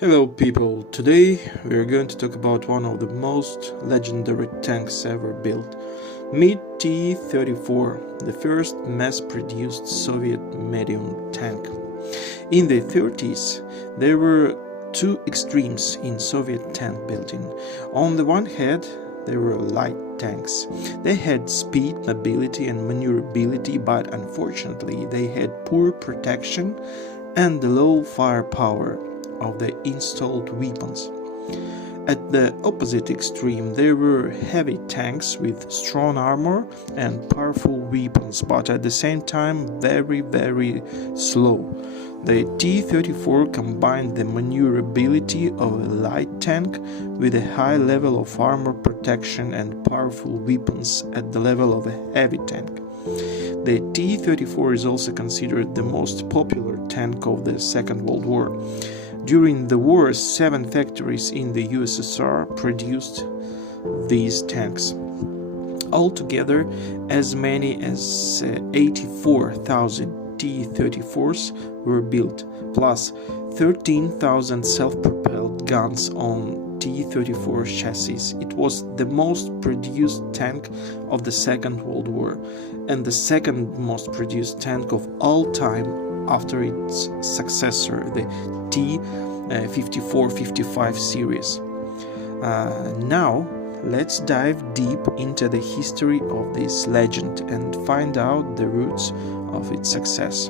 Hello people, today we are going to talk about one of the most legendary tanks ever built, MiG-T-34, the first mass-produced Soviet medium tank. In the 30s, there were two extremes in Soviet tank building. On the one hand, there were light tanks. They had speed, mobility and maneuverability, but unfortunately they had poor protection and low firepower of the installed weapons. At the opposite extreme, there were heavy tanks with strong armor and powerful weapons, but at the same time very slow. The T-34 combined the maneuverability of a light tank with a high level of armor protection and powerful weapons at the level of a heavy tank. The T-34 is also considered the most popular tank of the Second World War. During the war, 7 factories in the USSR produced these tanks. Altogether, as many as 84,000 T-34s were built, plus 13,000 self-propelled guns on T-34 chassis. It was the most produced tank of the Second World War and the second most produced tank of all time after its successor, the T-54-55 series. Now, let's dive deep into the history of this legend and find out the roots of its success.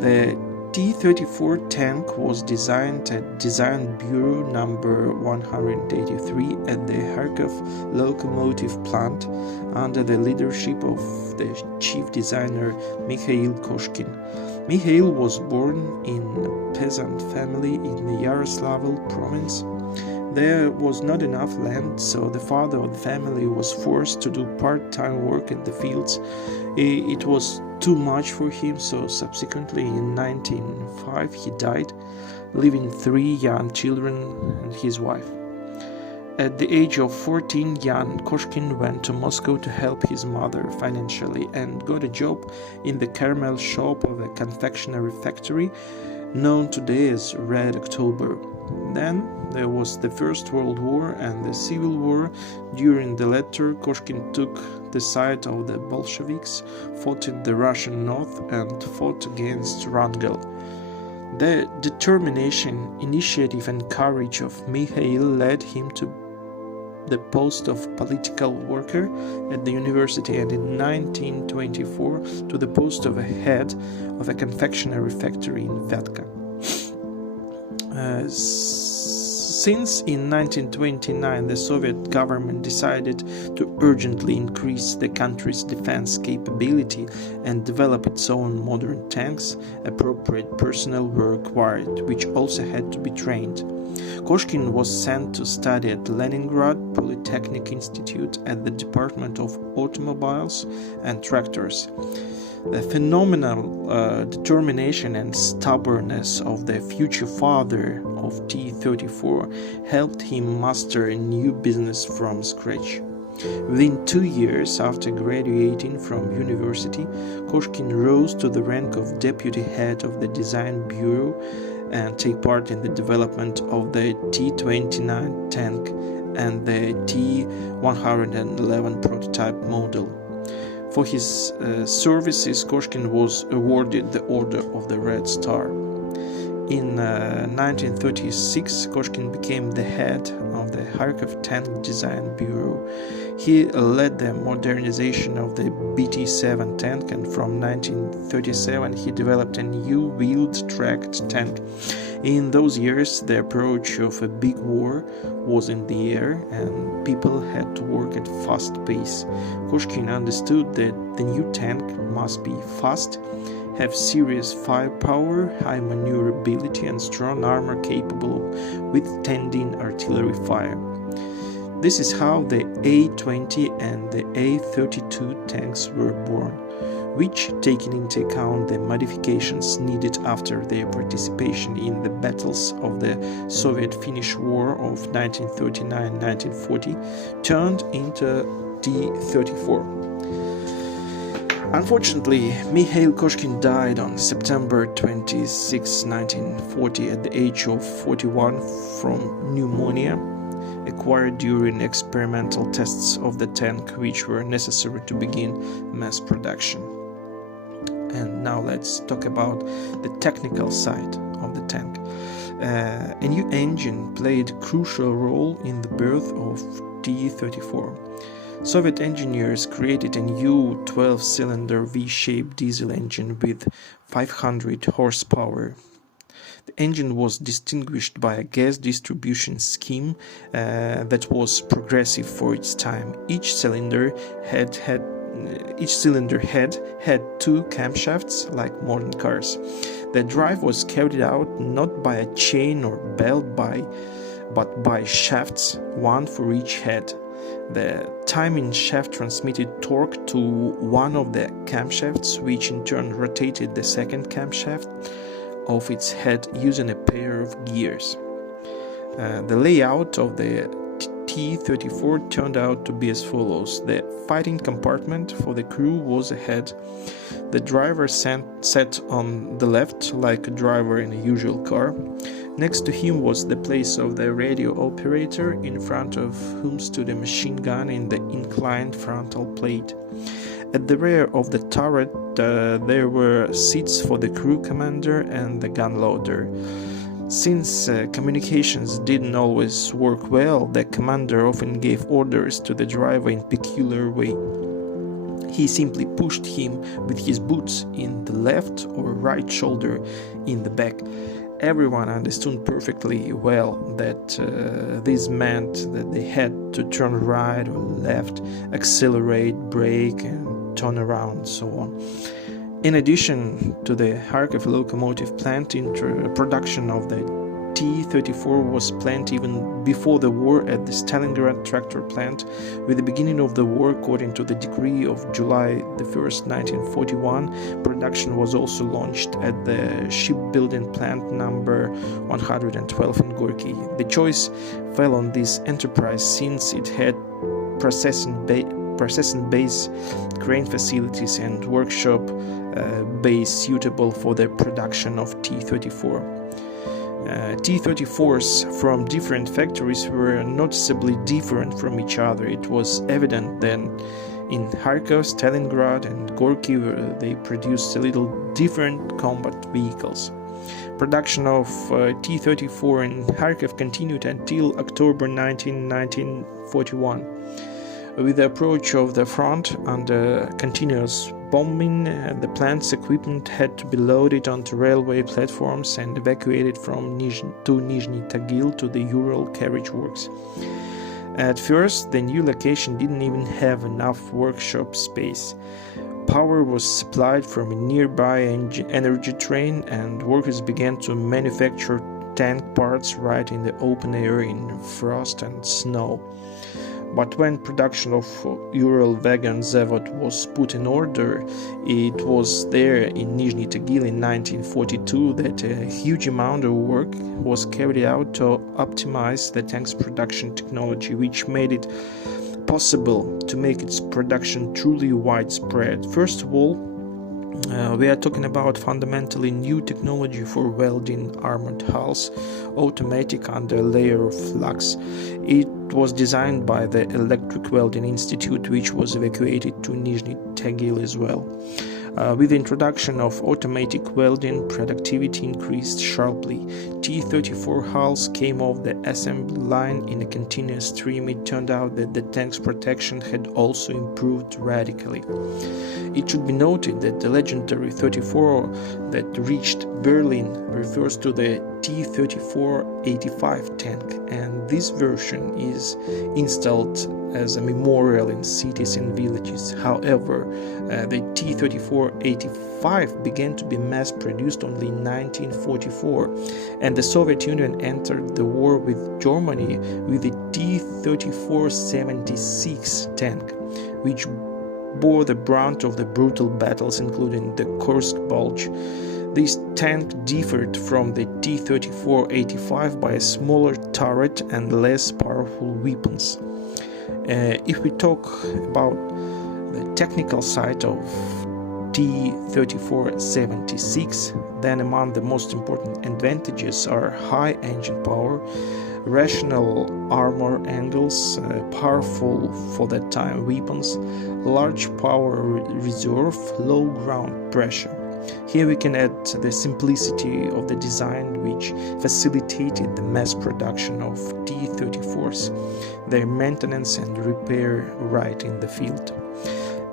The T-34 tank was designed at Design Bureau number 183 at the Kharkov Locomotive Plant under the leadership of the chief designer Mikhail Koshkin. Mikhail was born in a peasant family in the Yaroslavl province. There was not enough land, so the father of the family was forced to do part-time work in the fields. It was too much for him, so subsequently in 1905 he died, leaving 3 young children and his wife. At the age of 14, Jan Koshkin went to Moscow to help his mother financially and got a job in the caramel shop of a confectionery factory known today as Red October. Then there was the First World War and the Civil War. During the latter, Koshkin took the side of the Bolsheviks, fought in the Russian north and fought against Wrangel. The determination, initiative and courage of Mikhail led him to the post of political worker at the university and in 1924 to the post of a head of a confectionery factory in Vyatka. Since in 1929 the Soviet government decided to urgently increase the country's defense capability and develop its own modern tanks, appropriate personnel were required, which also had to be trained. Koshkin was sent to study at Leningrad Polytechnic Institute at the Department of Automobiles and Tractors. The phenomenal determination and stubbornness of the future father of T-34 helped him master a new business from scratch. Within 2 years after graduating from university, Koshkin rose to the rank of deputy head of the Design Bureau and take part in the development of the T-29 tank and the T-111 prototype model. For his services, Koshkin was awarded the Order of the Red Star. In 1936, Koshkin became the head of the Kharkov Tank Design Bureau. He led the modernization of the BT-7 tank, and from 1937 he developed a new wheeled tracked tank. In those years, the approach of a big war was in the air and people had to work at fast pace. Koshkin understood that the new tank must be fast, have serious firepower, high maneuverability and strong armor capable of withstanding artillery fire. This is how the A-20 and the A-32 tanks were born, which, taking into account the modifications needed after their participation in the battles of the Soviet-Finnish War of 1939-1940, turned into T-34. Unfortunately, Mikhail Koshkin died on September 26, 1940 at the age of 41 from pneumonia, acquired during experimental tests of the tank, which were necessary to begin mass production. And now let's talk about the technical side of the tank. A new engine played a crucial role in the birth of T-34. Soviet engineers created a new 12-cylinder V-shaped diesel engine with 500 horsepower. The engine was distinguished by a gas distribution scheme that was progressive for its time. Each cylinder head had two camshafts like modern cars. The drive was carried out not by a chain or belt but by shafts, one for each head. The timing shaft transmitted torque to one of the camshafts, which in turn rotated the second camshaft of its head using a pair of gears. The layout of the T-34 turned out to be as follows. The fighting compartment for the crew was ahead. The driver sat on the left like a driver in a usual car. Next to him was the place of the radio operator, in front of whom stood a machine gun in the inclined frontal plate. At the rear of the turret there were seats for the crew commander and the gun loader. Since communications didn't always work well, the commander often gave orders to the driver in a peculiar way. He simply pushed him with his boots in the left or right shoulder in the back. Everyone understood perfectly well that this meant that they had to turn right or left, accelerate, brake, and turn around, and so on. In addition to the Kharkiv locomotive plant, production of the T-34 was planned even before the war at the Stalingrad tractor plant. With the beginning of the war, according to the decree of July 1st, 1941, production was also launched at the shipbuilding plant number 112 in Gorky. The choice fell on this enterprise since it had processing base, crane facilities and workshop base suitable for the production of T-34. T-34s from different factories were noticeably different from each other. It was evident then in Kharkov, Stalingrad and Gorky they produced a little different combat vehicles. Production of T-34 in Kharkiv continued until October 1941. With the approach of the front under continuous bombing, the plant's equipment had to be loaded onto railway platforms and evacuated from Nizhny Tagil to the Ural carriage works. At first, the new location didn't even have enough workshop space. Power was supplied from a nearby energy train, and workers began to manufacture tank parts right in the open air in frost and snow. But when production of Ural Wagon Zavod was put in order, it was there in Nizhny Tagil in 1942 that a huge amount of work was carried out to optimize the tank's production technology, which made it possible to make its production truly widespread. First of all, we are talking about fundamentally new technology for welding armored hulls, automatic under a layer of flux. It was designed by the Electric Welding Institute, which was evacuated to Nizhny Tagil as well. With the introduction of automatic welding, productivity increased sharply. T-34 hulls came off the assembly line in a continuous stream. It turned out that the tank's protection had also improved radically. It should be noted that the legendary 34 that reached Berlin refers to the T-34-85 tank, and this version is installed as a memorial in cities and villages. However, the T-34-85 began to be mass-produced only in 1944, and the Soviet Union entered the war with Germany with the T-34-76 tank, which bore the brunt of the brutal battles, including the Kursk Bulge. This tank differed from the T-34-85 by a smaller turret and less powerful weapons. If we talk about the technical side of T-34-76, then among the most important advantages are high engine power, rational armor angles, powerful for that time weapons, large power reserve, low ground pressure. Here we can add the simplicity of the design, which facilitated the mass production of T-34s, their maintenance and repair right in the field.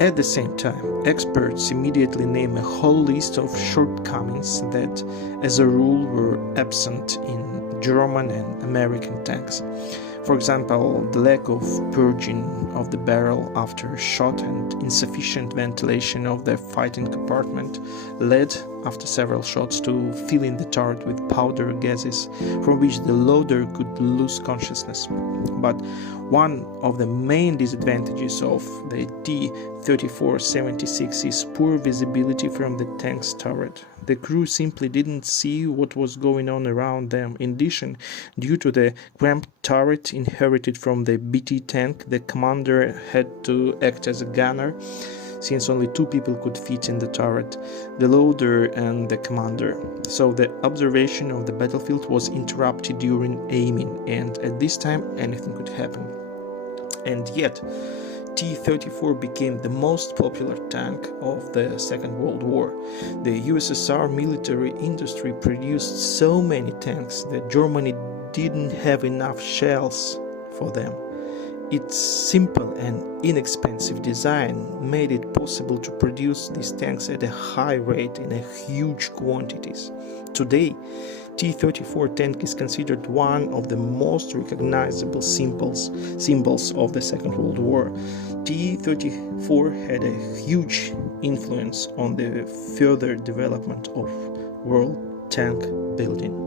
At the same time, experts immediately name a whole list of shortcomings that, as a rule, were absent in German and American tanks. For example, the lack of purging of the barrel after a shot and insufficient ventilation of the fighting compartment led, after several shots, to filling the turret with powder gases from which the loader could lose consciousness. But one of the main disadvantages of the T-34-76 is poor visibility from the tank's turret. The crew simply didn't see what was going on around them. In addition, due to the cramped turret inherited from the BT tank, the commander had to act as a gunner, since only two people could fit in the turret, the loader and the commander. So the observation of the battlefield was interrupted during aiming, and at this time anything could happen. And yet, T-34 became the most popular tank of the Second World War. The USSR military industry produced so many tanks that Germany didn't have enough shells for them. Its simple and inexpensive design made it possible to produce these tanks at a high rate in huge quantities. Today, T-34 tank is considered one of the most recognizable symbols of the Second World War. T-34 had a huge influence on the further development of world tank building.